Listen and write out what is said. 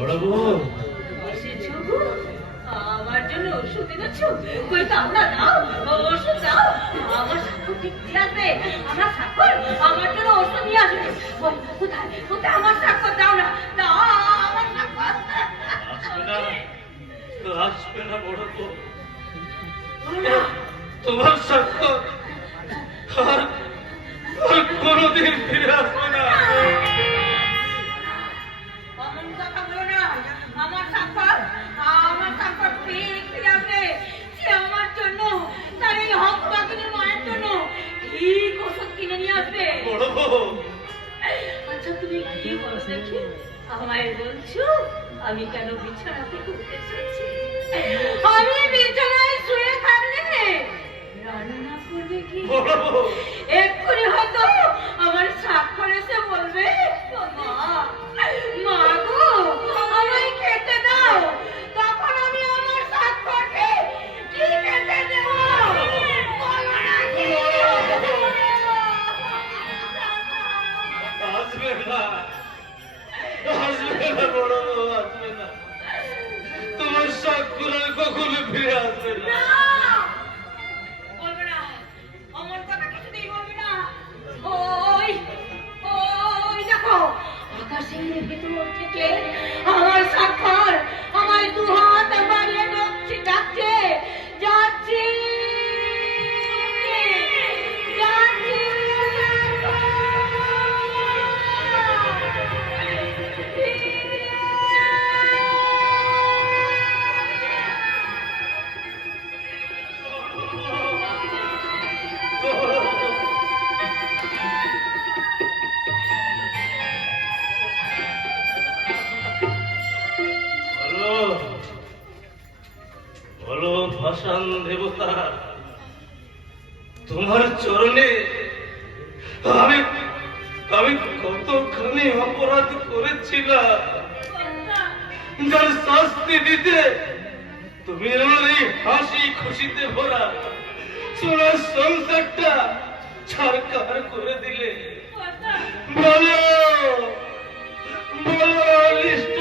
বড় বউ এসেছো গো? আমার জন্য ওষুধ এনেছো? কই দাও না, দাও ওষুধ দাও। আমার স্বাক্ষর ঠিক দিয়ে আসবে, আমার স্বাক্ষর আমার জন্য ওষুধ নিয়ে আসবে। কই কোথায় কোথায় আমার স্বাক্ষর? দাও না, দাও আমার স্বাক্ষর। আসবে না, আসবে না বড় বউ। তোমার স্বাক্ষর আর কোনোদিন ফিরে আসবে না। অমন কথা বলো না। আমার স্বাক্ষর ঠিক ফিরে আসবে। সে আমার জন্য, তার এই হতভাগিনীর মায়ের জন্য ঠিক ওষুধ কিনে নিয়ে আসবে। বড় বউ আচ্ছা তুমি কি বলো দেখি, আমায় বলছো আমি কেন বিছানা থেকে উঠে এসেছি? আমি বিছানায় শুয়ে থাকলে রান্না করবে কি? বড় বউ এক্ষুনি হয়তো আমার স্বাক্ষর এসে বলবে, মা মা গো আমায় খেতে দাও। তখন আমি আমার স্বাক্ষরকে কি খেতে দেব? বলো না কি? আসবে না, আসবে না বড় বউ, আসবে না। তোমার স্বাক্ষর আর কখনো ফিরে আসবে না। বলবে না, অমন কথা কিছুতেই বলবে না। ওই ওই দেখো, আকাশের ভেতর থেকে আমার স্বাক্ষর আমার দু হাত বাড়িয়ে ডাকছে, ডাকছে, যাচ্ছি যাচ্ছি। বলো, বলো ভাষান দেবতা, তোমার চরণে আমি আমি কতখানি অপরাধ করেছিলাম, যার শাস্তি দিতে তুমি আমার এই হাসি খুশিতে ভরা সোনার সংসারটা ছারকার করে দিলে। বলো বলো অনিষ্ট